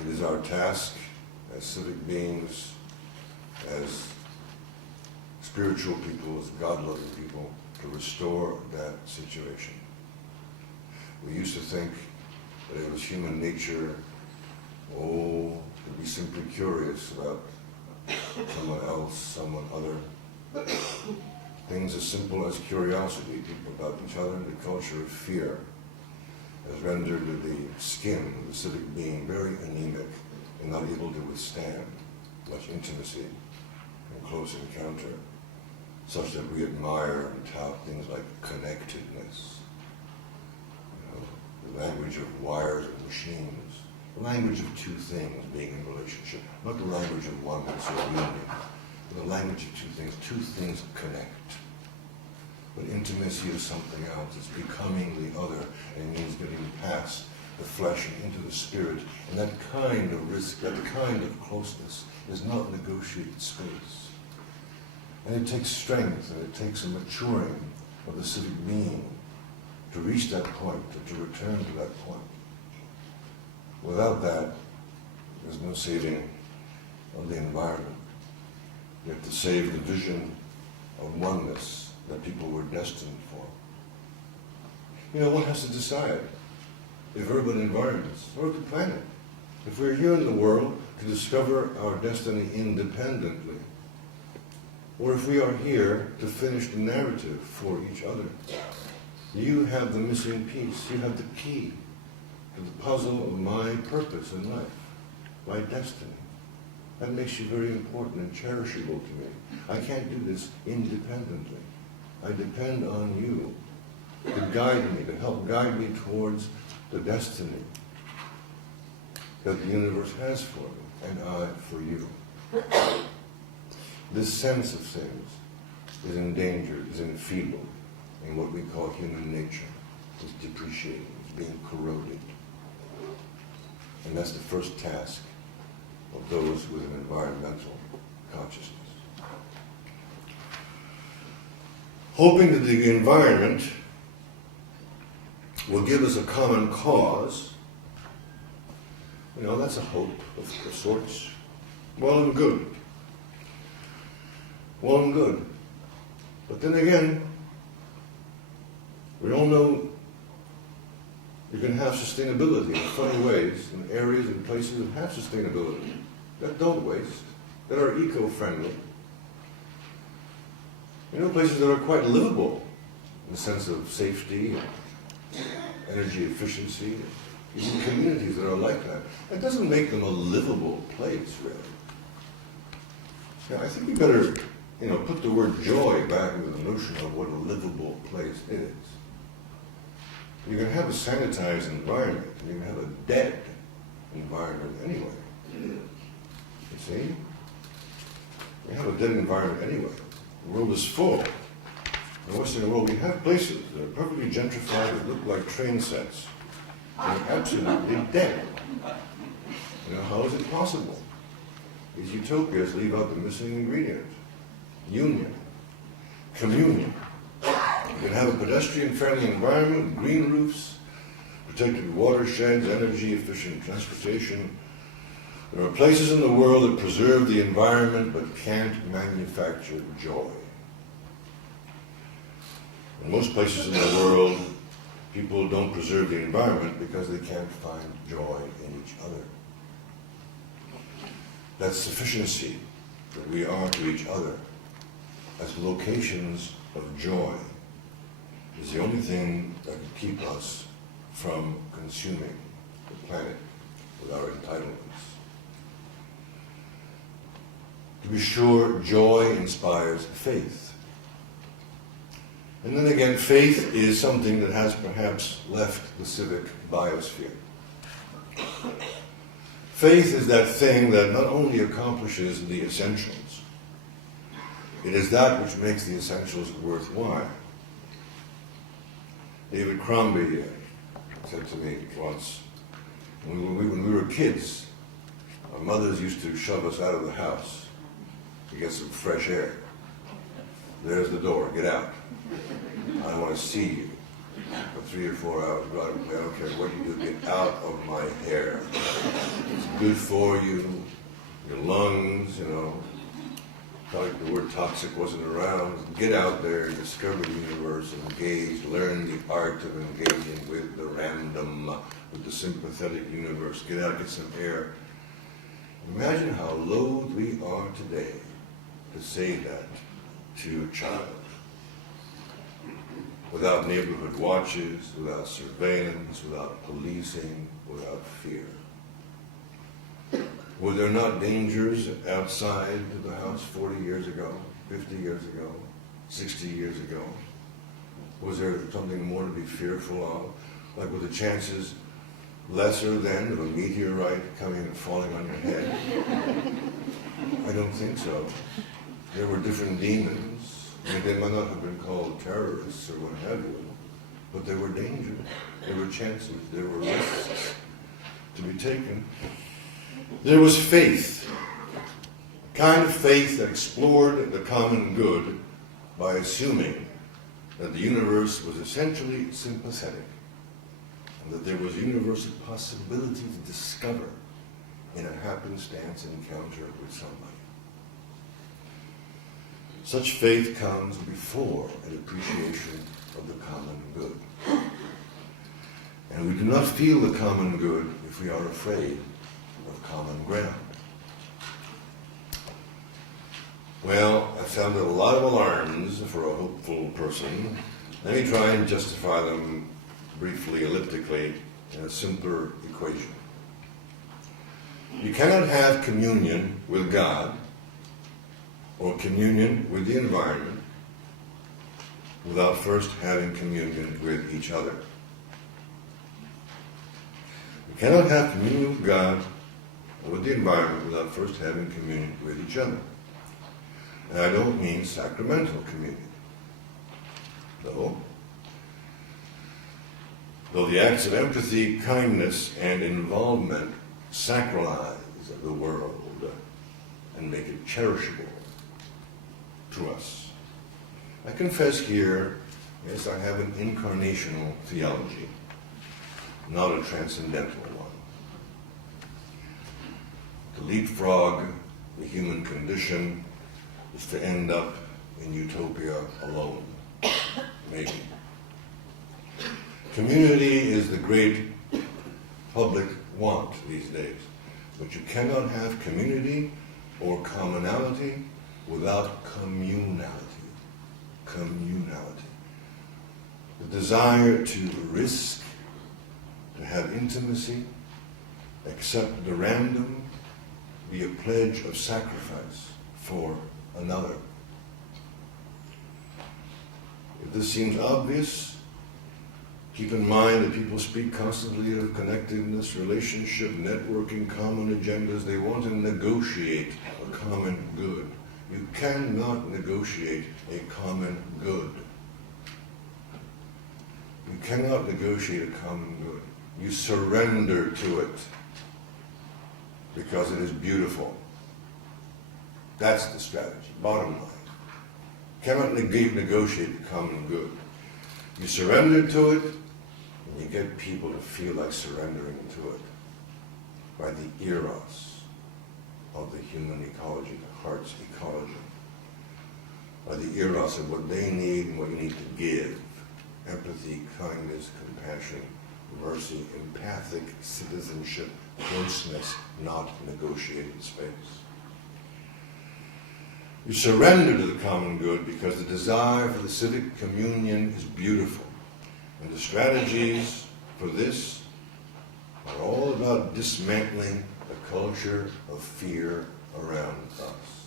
It is our task as civic beings, as spiritual people, as God-loving people, to restore that situation. We used to think that it was human nature, to be simply curious about someone else, someone other. Things as simple as curiosity about each other, and the culture of fear has rendered the skin of the civic being very anemic and not able to withstand much intimacy and close encounter, such that we admire and tout things like connectedness, the language of wires and machines, the language of two things being in relationship, not the language of oneness or union, but the language of two things connect. But intimacy is something else. It's becoming the other, and means getting past the flesh and into the spirit. And that kind of risk, that kind of closeness is not negotiated space. And it takes strength, and it takes a maturing of the civic being to reach that point, or to return to that point. Without that, there's no saving of the environment. You have to save the vision of oneness that people were destined for. One has to decide if urban environments, or the planet, if we're here in the world to discover our destiny independently, or if we are here to finish the narrative for each other. You have the missing piece. You have the key to the puzzle of my purpose in life, my destiny. That makes you very important and cherishable to me. I can't do this independently. I depend on you to guide me, to help guide me towards the destiny that the universe has for me, and I for you. This sense of things is endangered, is enfeebled, and what we call human nature is depreciating, is being corroded. And that's the first task of those with an environmental consciousness. Hoping that the environment will give us a common cause, that's a hope of sorts. Well and good. Well and good. But then again, we all know you can have sustainability in funny ways in areas and places that have sustainability, that don't waste, that are eco-friendly. Places that are quite livable in the sense of safety and energy efficiency, even communities that are like that. That doesn't make them a livable place, really. I think we better, put the word joy back into the notion of what a livable place is. You can have a sanitized environment, and you can have a dead environment anyway. You see? You have a dead environment anyway. The world is full. In the Western world, we have places that are perfectly gentrified that look like train sets. They're absolutely dead. How is it possible? These utopias leave out the missing ingredient. Union. Communion. You can have a pedestrian-friendly environment with green roofs, protected watersheds, energy-efficient transportation. There are places in the world that preserve the environment but can't manufacture joy. In most places in the world, people don't preserve the environment because they can't find joy in each other. That sufficiency that we are to each other as locations of joy is the only thing that can keep us from consuming the planet with our entitlements. To be sure, joy inspires faith. And then again, faith is something that has perhaps left the civic biosphere. Faith is that thing that not only accomplishes the essentials, it is that which makes the essentials worthwhile. David Crombie said to me once, when we were kids, our mothers used to shove us out of the house to get some fresh air. There's the door, get out. I don't want to see you for 3 or 4 hours. I don't care what you do, get out of my hair. It's good for you, your lungs, you know. Felt like the word toxic wasn't around. Get out there, discover the universe, engage, learn the art of engaging with the random, with the sympathetic universe. Get out, get some air. Imagine how loath we are today to say that to a child. Without neighborhood watches, without surveillance, without policing, without fear. Were there not dangers outside the house 40 years ago, 50 years ago, 60 years ago? Was there something more to be fearful of? Like, were the chances lesser than of a meteorite coming and falling on your head? I don't think so. There were different demons. I mean, they might not have been called terrorists or what have you, but there were dangers, there were chances, there were risks to be taken. There was faith, a kind of faith that explored the common good by assuming that the universe was essentially sympathetic and that there was universal possibility to discover in a happenstance encounter with somebody. Such faith comes before an appreciation of the common good. And we do not feel the common good if we are afraid of common ground. Well, I sounded a lot of alarms for a hopeful person. Let me try and justify them briefly, elliptically, in a simpler equation. You cannot have communion with God or communion with the environment without first having communion with each other. You cannot have communion with God or with the environment without first having communion with each other. And I don't mean sacramental communion. Though the acts of empathy, kindness, and involvement sacralize the world and make it cherishable to us. I confess here, yes, I have an incarnational theology, not a transcendental one. To leapfrog the human condition is to end up in utopia alone, maybe. Community is the great public want these days, but you cannot have community or commonality without communality. Communality. The desire to risk, to have intimacy, accept the random, be a pledge of sacrifice for another. If this seems obvious, keep in mind that people speak constantly of connectedness, relationship, networking, common agendas. They want to negotiate a common good. You cannot negotiate a common good. You cannot negotiate a common good. You surrender to it because it is beautiful. That's the strategy, bottom line. You cannot negotiate the common good. You surrender to it, and you get people to feel like surrendering to it by the eros of the human ecology, the heart's ecology, by the eros of what they need and what you need to give: empathy, kindness, compassion, mercy, empathic citizenship, closeness, not negotiated space. You surrender to the common good because the desire for the civic communion is beautiful. And the strategies for this are all about dismantling the culture of fear around us.